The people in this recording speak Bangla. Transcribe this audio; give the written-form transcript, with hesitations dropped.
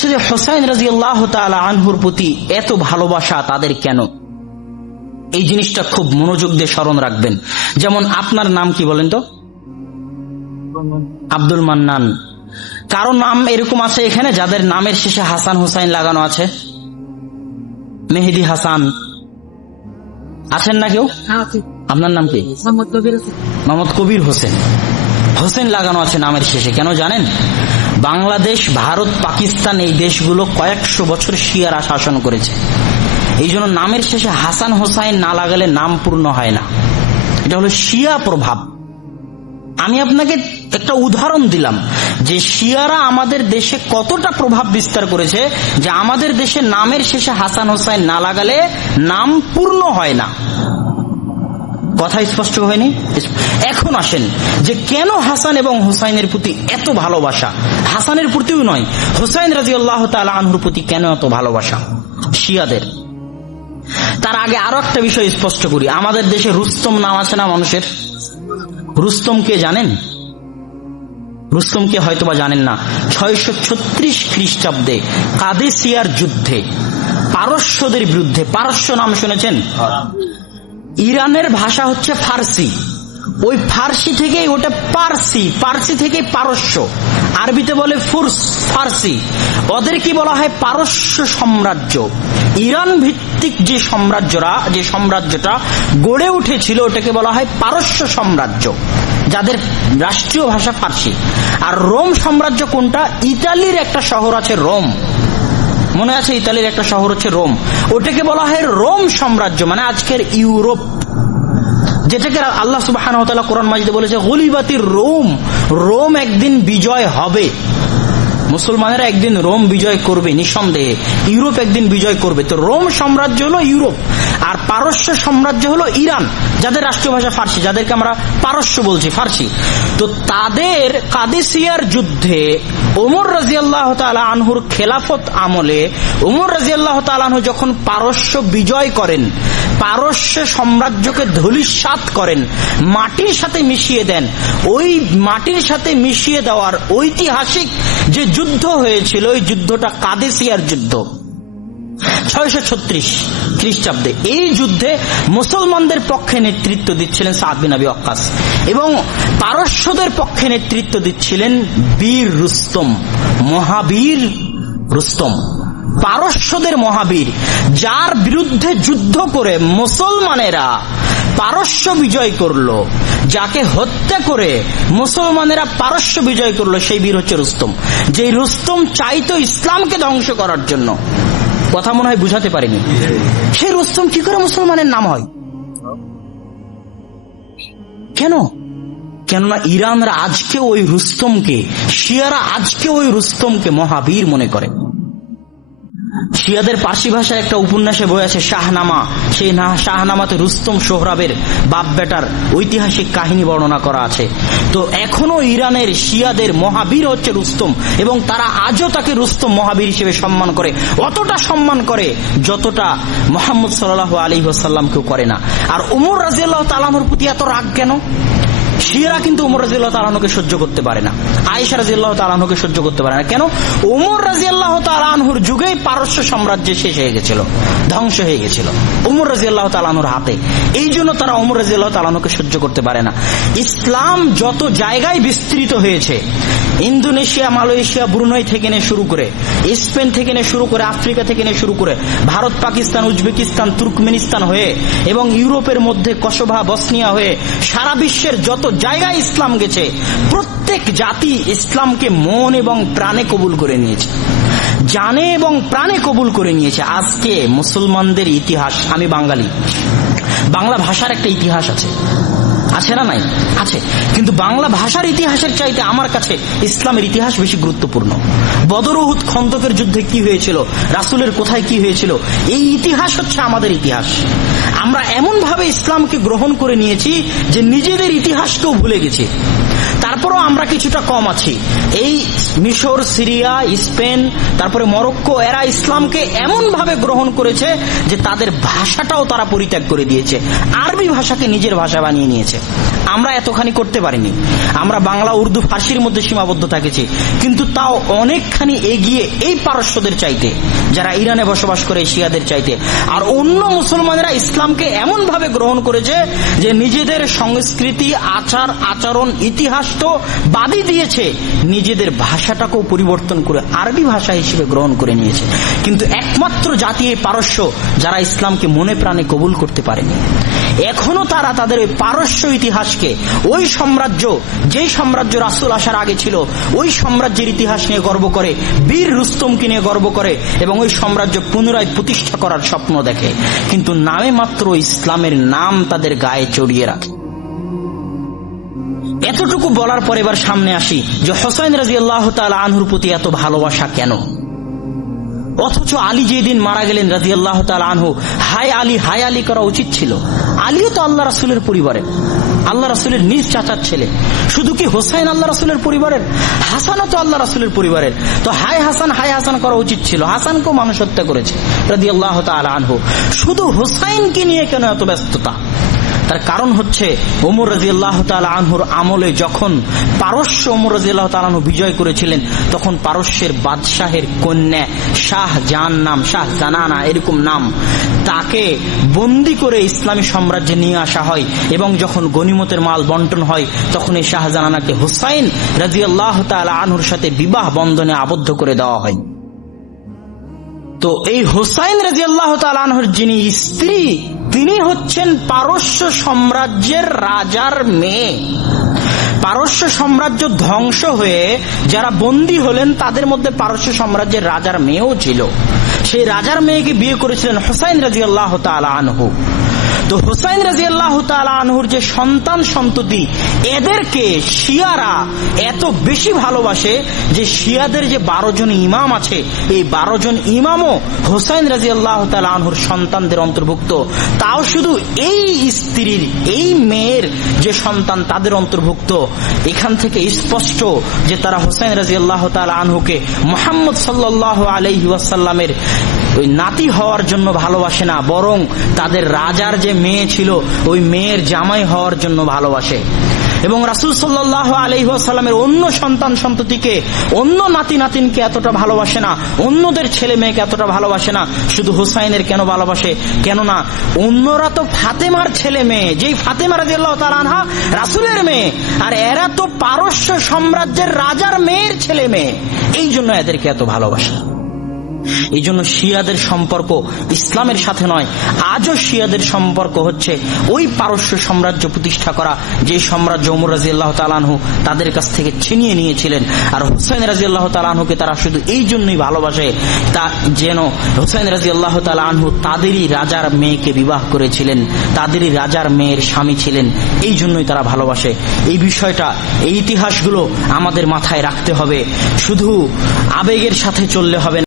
হচ্ছে যে হুসাইন রাদিয়াল্লাহু তাআলা আনহুর প্রতি এত ভালোবাসা তাদের কেন, এই জিনিসটা খুব মনোযোগ দিয়ে স্মরণ রাখবেন। যেমন আপনার নাম কি বলেন তো? আব্দুল মান্নান। কারো নাম এরকম আছে এখানে যাদের নামের শেষে হাসান হুসাইন লাগানো আছে? মেহেদি হাসান আছেন না কেউ? আপনার নাম কি? মোহাম্মদ কবির হোসেন। হোসেন লাগানো আছে নামের শেষে, কেন জানেন? বাংলাদেশ, ভারত, পাকিস্তান এই দেশগুলো কয়েকশো বছর শিয়ারা শাসন করেছে, এই জন্য নামের শেষে হাসান হোসাইন না লাগালে নাম পূর্ণ হয় না। এটা হলো শিয়া প্রভাব। আমি আপনাকে একটা উদাহরণ দিলাম যে শিয়ারা আমাদের দেশে কতটা প্রভাব বিস্তার করেছে, যে আমাদের দেশে নামের শেষে হাসান হোসাইন না লাগালে নাম পূর্ণ হয় না। কথা স্পষ্ট হয়নি? এখন আসেন যে কেন হাসান এবং হুসাইনের প্রতি এত ভালোবাসা। হাসানের প্রতিও নয়, হুসাইন রাদিয়াল্লাহু তাআলা আনহুর প্রতি কেন এত ভালোবাসা শিয়াদের। তার আগে আরো একটা বিষয় স্পষ্ট করি। আমাদের দেশে রুস্তম নাম আছে না মানুষের? রুস্তম কে জানেন? রুস্তমকে হয়তোবা জানেন না। 636 খ্রিস্টাব্দে কাদেসিয়ার যুদ্ধে পারস্যদের বিরুদ্ধে, পারস্য নাম শুনেছেন? ইরানের ভাষা হচ্ছে ফার্সি, ওই ফার্সি থেকেই ওটা পারসি, পারসি থেকে পারস্য, আরবিতে বলে ফুরস, ফার্সি। ওদের কি বলা হয়? পারস্য সাম্রাজ্য। ইরান ভিত্তিক যে সাম্রাজ্যটা গড়ে উঠেছিল ওটাকে বলা হয় পারস্য সাম্রাজ্য, যাদের রাষ্ট্রীয় ভাষা ফার্সি। আর রোম সাম্রাজ্য কোনটা? ইতালির একটা শহর আছে রোম, মনে আছে? ইতালির একটা শহর হচ্ছে রোম, ওটাকে বলা হয় রোম সাম্রাজ্য, মানে আজকের ইউরোপ, যেটাকে আল্লাহ সুবহানাহু ওয়া তাআলা কোরআন মাজিদে বলেছে গলিবাতির রোম। রোম একদিন বিজয় হবে, মুসলমানেরা একদিন রোম বিজয় করবে নিঃসন্দেহে, ইউরোপ একদিন বিজয় করবে। তো রোম সাম্রাজ্য হলো ইউরোপ, আর পারস্য সাম্রাজ্য হলো ইরান, যাদের রাষ্ট্রীয় ভাষা ফার্সি, যাদেরকে আমরা পারস্য বলছি, ফার্সি। তো তাদের কাদেসিয়ার যুদ্ধে ওমর রাদিয়াল্লাহু তাআলা আনহুর খেলাফত আমলে ওমর রাদিয়াল্লাহু তাআলা আনহু যখন পারস্য বিজয় করেন, পারস্য সাম্রাজ্যকে ধূলিসাৎ করেন, মাটির সাথে মিশিয়ে দেন, ওই মাটির সাথে মিশিয়ে দেওয়ার ঐতিহাসিক যে যুদ্ধ হয়েছিল, ওই যুদ্ধটা কাদেসিয়ার যুদ্ধ, 636 খ্রিস্টাব্দে। এই যুদ্ধে মুসলমানদের পক্ষে নেতৃত্ব দিচ্ছিলেন সাদ বিন আবি ওয়াক্কাস, এবং পারস্যদের পক্ষে নেতৃত্ব দিচ্ছিলেন বীর রুস্তম, মহাবীর রুস্তম, পারস্যদের মহাবীর, যার বিরুদ্ধে যুদ্ধ করে মুসলমানেরা পারস্য বিজয় করলো, যাকে হত্যা করে মুসলমানেরা পারস্য বিজয় করলো, সেই বীর হচ্ছে রুস্তম। যে রুস্তম চাইতো ইসলামকে ধ্বংস করার জন্য। কথা মনে হয় বুঝাতে পারিনি। সেই রুস্তম কি করে মুসলমানের নাম হয়? কেন? কেননা ইরানরা আজকে ওই রুস্তমকে, শিয়ারা আজকে ওই রুস্তমকে মহাবীর মনে করে। শিয়াদের পার্সি ভাষায় একটা উপন্যাসে বই আছে শাহনামা, সেই শাহনামাতে রুস্তম সোহরাবের বাপ বেটার ঐতিহাসিক কাহিনী বর্ণনা করা আছে। তো এখনো ইরানের শিয়াদের মহাবীর হচ্ছে রুস্তম, এবং তারা আজও তাকে রুস্তম মহাবীর হিসেবে সম্মান করে, অতটা সম্মান করে যতটা মুহাম্মদ সাল্লাল্লাহু আলাইহি ওয়াসাল্লামকেও করে না। আর ওমর রাদিয়াল্লাহু তাআলা আনহুর প্রতি এত রাগ কেন? শিয়ারা কিন্তু ওমর রাদিয়াল্লাহু তাআলা আনহুকে সহ্য করতে পারে না, আয়েশা রাদিয়াল্লাহু তাআলা আনহুকে সহ্য করতে পারে না। কেন? ওমর রাদিয়াল্লাহু তাআলা আনহুর যুগেই পারস্য সাম্রাজ্য শেষ হয়ে গেছিল, ধ্বংস হয়ে গেছিল ওমর রাদিয়াল্লাহু তাআলা আনহুর হাতে। এই জন্য তারা ওমর রাদিয়াল্লাহু তাআলা আনহুকে সহ্য করতে পারে না। ইসলাম যত জায়গায় বিস্তৃত হয়েছে, ইন্দোনেশিয়া, মালয়েশিয়া, ব্রুনাই থেকে নিয়ে শুরু করে, স্পেন থেকে নিয়ে শুরু করে, আফ্রিকা থেকে নিয়ে শুরু করে, ভারত, পাকিস্তান, উজবেকিস্তান, তুর্কমেনিস্তান হয়ে, এবং ইউরোপের মধ্যে কসোভা, বসনিয়া হয়ে সারা বিশ্বের যত জায়গায় ইসলাম গেছে, প্রত্যেক জাতি ইসলামকে মন এবং প্রাণে কবুল করে নিয়েছে, জানে এবং প্রাণে কবুল করে নিয়েছে। আজকে মুসলমানদের ইতিহাস, আমি বাঙালি, বাংলা ভাষার একটা ইতিহাস আছে, আছে না? নাই, আছে। কিন্তু বাংলা ভাষার ইতিহাসের চাইতে আমার কাছে ইসলামের ইতিহাস বেশি গুরুত্বপূর্ণ। বদর, উহুদ, খন্দকের যুদ্ধে কি হয়েছিল, রাসূলের কোথায় কি হয়েছিল, এই ইতিহাস হচ্ছে আমাদের ইতিহাস। আমরা এমন ভাবে ইসলামকে গ্রহণ করে নিয়েছি যে নিজেদের ইতিহাসকেও ভুলে গেছি। তারপরও আমরা কিছুটা কম আছি। এই মিশর, সিরিয়া, স্পেন, তারপরে মরক্কো, এরা ইসলামকে এমন ভাবে গ্রহণ করেছে যে তাদের ভাষাটাও তারা পরিত্যাগ করে দিয়েছে, আরবি ভাষাকে নিজের ভাষা বানিয়ে নিয়েছে। আমরা এতখানি করতে পারিনি, আমরা বাংলা, উর্দু, ফার্সির মধ্যে সীমাবদ্ধ থাকেছি, কিন্তু তাও অনেকখানি এগিয়ে এই পারস্যদের চাইতে, যারা ইরানে বসবাস করে, শিয়াদের চাইতে। আর অন্য মুসলমানেরা ইসলামকে এমন ভাবে গ্রহণ করেছে যে নিজেদের সংস্কৃতি, আচার আচরণ, ইতিহাস তো বাদই দিয়েছে, নিজেদের ভাষাটাকেও পরিবর্তন করে আরবি ভাষা হিসেবে গ্রহণ করে নিয়েছে। কিন্তু একমাত্র জাতি এই পারস্য, যারা ইসলামকে মনে প্রাণে কবুল করতে পারেনি। এখনো তারা তাদের ওই পারস্য ইতিহাসকে, ওই সাম্রাজ্য, যেই সাম্রাজ্য রাসূল আসার আগে ছিল, ওই সাম্রাজ্যের ইতিহাস নিয়ে গর্ব করে, বীর রুস্তমকে নিয়ে গর্ব করে এবং ওই সাম্রাজ্য পুনরায় প্রতিষ্ঠা করার স্বপ্ন দেখে, কিন্তু নামে মাত্র ইসলামের নাম তাদের গায়ে চড়িয়ে রাখে। এতটুকু বলার পর এবার সামনে আসি যে হুসাইন রাদিয়াল্লাহু তাআলা আনহুর প্রতি এত ভালোবাসা কেন, অথচ আলী যেদিন মারা গেলেন রাদিয়াল্লাহু তাআলা আনহু, হায় আলী, হায় আলী করা উচিত ছিল। আলীও তো আল্লাহ রাসূলের পরিবারের, আল্লাহ রাসূলের নিজ চাচার ছেলে। শুধু কি হোসাইন আল্লাহ রাসূলের পরিবারের? হাসানও তো আল্লাহ রাসূলের পরিবারের। তো হায় হাসান, হায় হাসান করা উচিত ছিল। হাসানকেও মানুষ হত্যা করেছে রাদিয়াল্লাহু তাআলা আনহু। শুধু হোসাইনকে নিয়ে কেন এত ব্যস্ততা? তার কারণ হচ্ছে ওমর রাদিয়াল্লাহু তাআলা আনহুর আমলে যখন পারস্য ওমর রাদিয়াল্লাহু তাআলা আনহু বিজয় করেছিলেন, তখন পারস্যের বাদশাহের কন্যা শাহজাহান নাম, শাহজানানা এরকম নাম, তাকে বন্দী করে ইসলামী সাম্রাজ্যে নিয়ে আসা হয় এবং যখন গনিমতের মাল বন্টন হয় তখন এই শাহজানানাকে হুসাইন রাদিয়াল্লাহু তাআলা আনহুর সাথে বিবাহ বন্ধনে আবদ্ধ করে দেওয়া হয়। তো এই হুসাইন রাদিয়াল্লাহু তাআলা আনহুর যিনি স্ত্রী, তিনি হচ্ছেন পারস্য সাম্রাজ্যের রাজার মেয়ে। পারস্য সাম্রাজ্য ধ্বংস হয়ে যারা বন্দী হলেন তাদের মধ্যে পারস্য সাম্রাজ্যের রাজার মেয়েও ছিল। সেই রাজার মেয়েকে বিয়ে করেছিলেন হুসাইন রাদিয়াল্লাহু তাআলা আনহু। তো হুসাইন রাদিয়াল্লাহু তাআলা আনহুর যে সন্তান সন্ততি, এদেরকে শিয়ারা এত বেশি ভালোবাসে যে শিয়াদের যে 12 জন ইমাম আছে, এই 12 জন ইমামও হুসাইন রাদিয়াল্লাহু তাআলা আনহুর সন্তানদের অন্তর্ভুক্ত। তাও শুধু এই স্ত্রীর, এই মেয়ের যে সন্তান তাদের অন্তর্ভুক্ত। এখান থেকে স্পষ্ট যে তারা হুসাইন রাদিয়াল্লাহু তাআলা আনহুকে মুহাম্মদ সাল্লাল্লাহু আলাইহি ওয়াসাল্লামের ওই নাতি হওয়ার জন্য ভালোবাসে না, বরং তাদের রাজার যে মেয়ে ছিল ওই মেয়ের জামাই হওয়ার জন্য ভালোবাসে। এবং রাসূল সাল্লাল্লাহু আলাইহি ওয়াসাল্লামের অন্য সন্তান সন্ততিকে, অন্য নাতি নাতিনকে এতটা ভালোবাসে না, অন্যদের ছেলে মেয়েকে এতটা ভালোবাসে না, শুধু হুসাইনের কেন ভালোবাসে? কেননা অন্যরা তো ফাতেমার ছেলে মেয়ে, যেই ফাতেমা রাদিয়াল্লাহু তাআলা আনহা রাসূলের মেয়ে, আর এরা তো পারস্য সাম্রাজ্যের রাজার মেয়ের ছেলে মেয়ে, এই জন্য এদেরকে এত ভালোবাসে। এই জন্য শিয়াদের সম্পর্ক ইসলামের সাথে নয়, আজও শিয়াদের সম্পর্ক হচ্ছে ওই পারস্য সাম্রাজ্য প্রতিষ্ঠা করা, যে সাম্রাজ্য ওমর রাদিয়াল্লাহু তাআলা আনহু তাদের কাছ থেকে ছিনিয়ে নিয়েছিলেন। আর হুসাইন রাদিয়াল্লাহু তাআলা আনহুকে তারা শুধু এই জন্যই ভালোবাসে, তা যেন হুসাইন রাদিয়াল্লাহু তাআলা আনহু তাদেরই রাজার মেয়েকে বিবাহ করেছিলেন, তাদেরই রাজার মেয়ের স্বামী ছিলেন, এই জন্যই তারা ভালোবাসে। এই বিষয়টা, এই ইতিহাসগুলো আমাদের মাথায় রাখতে হবে। শুধু আবেগের সাথে চললে হবে না।